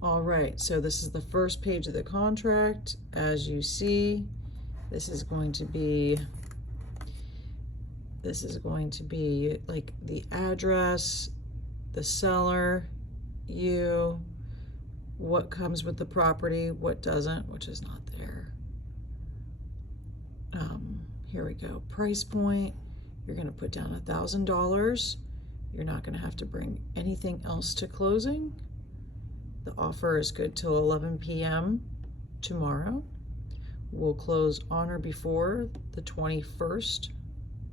All right, so this is the first page of the contract. As you see, this is going to be like the address, the seller, you, what comes with the property, what doesn't, which is not there. Here we go. Price point, you're going to put down $1,000. You're not going to have to bring anything else to closing. The offer is good till 11 p.m. tomorrow. We'll close on or before the 21st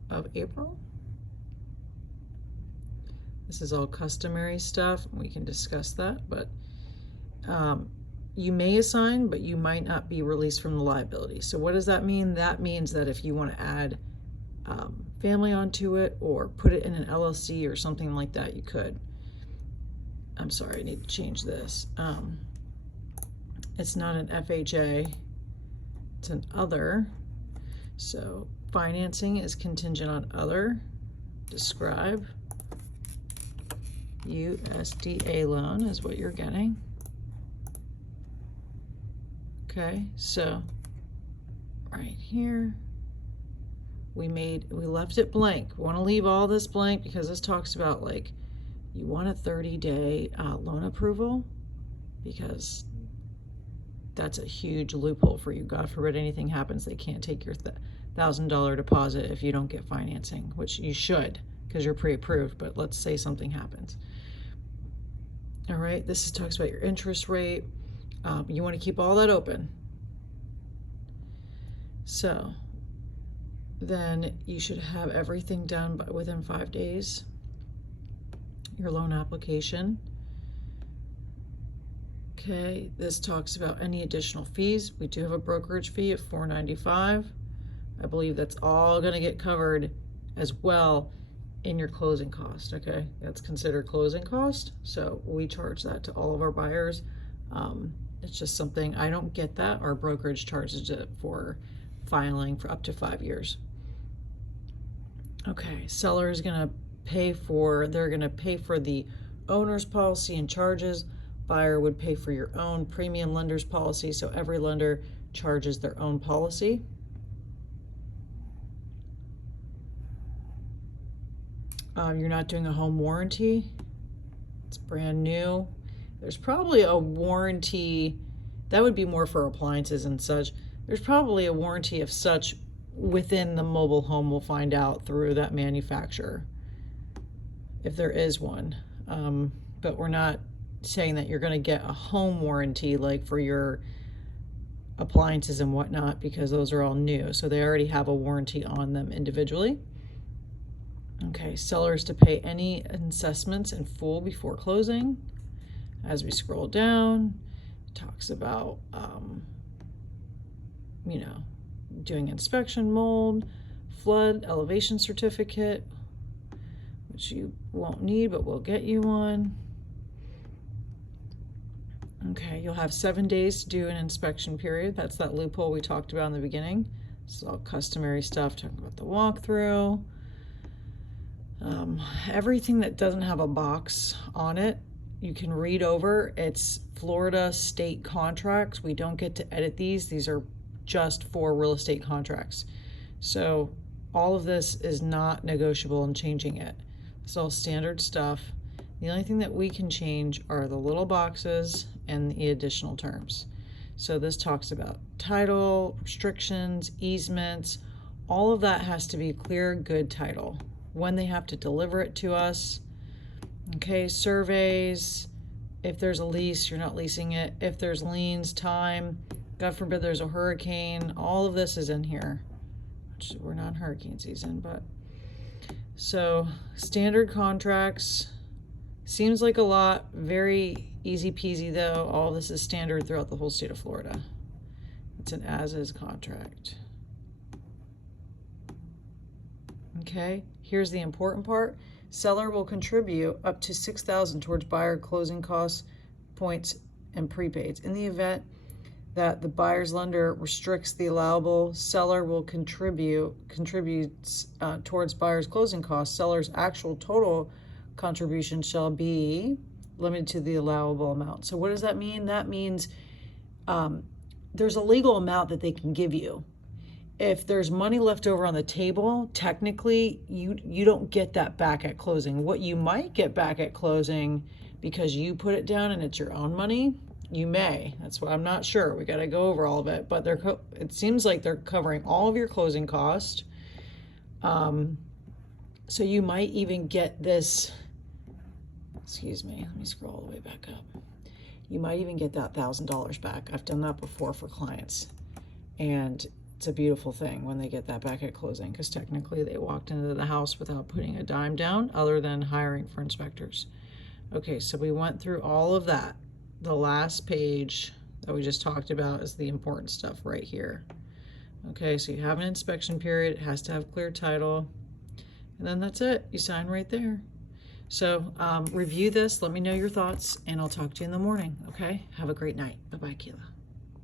of April. This is all customary stuff. We can discuss that, but you may assign, but you might not be released from the liability. So what does that mean? That means that if you want to add family onto it or put it in an LLC or something like that, you could. I'm sorry, I need to change this. It's not an FHA, it's an other. So financing is contingent on other. Describe. USDA loan is what you're getting. Okay, so right here, we left it blank. We want to leave all this blank because this talks about, like, you want a 30-day loan approval, because that's a huge loophole for you. God forbid anything happens, they can't take your $1,000 deposit if you don't get financing, which you should because you're pre-approved, but let's say something happens. All right, this talks about your interest rate. You want to keep all that open. So then you should have everything done within 5 days. Your loan application. Okay, this talks about any additional fees. We do have a brokerage fee of $4.95. I believe that's all going to get covered as well in your closing cost. Okay, that's considered closing cost, so we charge that to all of our buyers. It's just something, I don't get that. Our brokerage charges it for filing for up to 5 years. Okay, seller is going to pay for the owner's policy and charges. Buyer would pay for your own premium lender's policy, so every lender charges their own policy. You're not doing a home warranty. It's brand new. There's probably a warranty, that would be more for appliances and such. There's probably a warranty of such within the mobile home. We'll find out through that manufacturer if there is one. But we're not saying that you're going to get a home warranty like for your appliances and whatnot, because those are all new. So they already have a warranty on them individually. Okay, sellers to pay any assessments in full before closing. As we scroll down, it talks about, doing inspection, mold, flood, elevation certificate, which you won't need, but we'll get you one. Okay, you'll have 7 days to do an inspection period. That's that loophole we talked about in the beginning. This is all customary stuff, talking about the walkthrough. Everything that doesn't have a box on it, you can read over. It's Florida state contracts. We don't get to edit these. These are just for real estate contracts. So all of this is not negotiable in changing it. It's all standard stuff. The only thing that we can change are the little boxes and the additional terms. So this talks about title, restrictions, easements. All of that has to be clear, good title. When they have to deliver it to us. Okay, surveys. If there's a lease, you're not leasing it. If there's liens, time. God forbid there's a hurricane. All of this is in here. Which we're not in hurricane season, but. So, standard contracts. Seems like a lot. Very easy peasy though. All this is standard throughout the whole state of Florida. It's an as-is contract. Okay, here's the important part. Seller will contribute up to $6,000 towards buyer closing costs, points, and prepaids. In the event that the buyer's lender restricts the allowable, seller will contributes towards buyer's closing costs. Seller's actual total contribution shall be limited to the allowable amount. So what does that mean? That means there's a legal amount that they can give you. If there's money left over on the table, technically you don't get that back at closing. What you might get back at closing, because you put it down and it's your own money, you may. That's what I'm not sure. We got to go over all of it, but it seems like they're covering all of your closing cost. So you might even get this, excuse me, let me scroll all the way back up. You might even get that $1,000 back. I've done that before for clients, and it's a beautiful thing when they get that back at closing, because technically they walked into the house without putting a dime down other than hiring for inspectors. Okay, so we went through all of that. The last page that we just talked about is the important stuff right here. Okay, so you have an inspection period, it has to have clear title, and then that's it. You sign right there. So review this, let me know your thoughts, and I'll talk to you in the morning, okay? Have a great night. Bye-bye, Keila.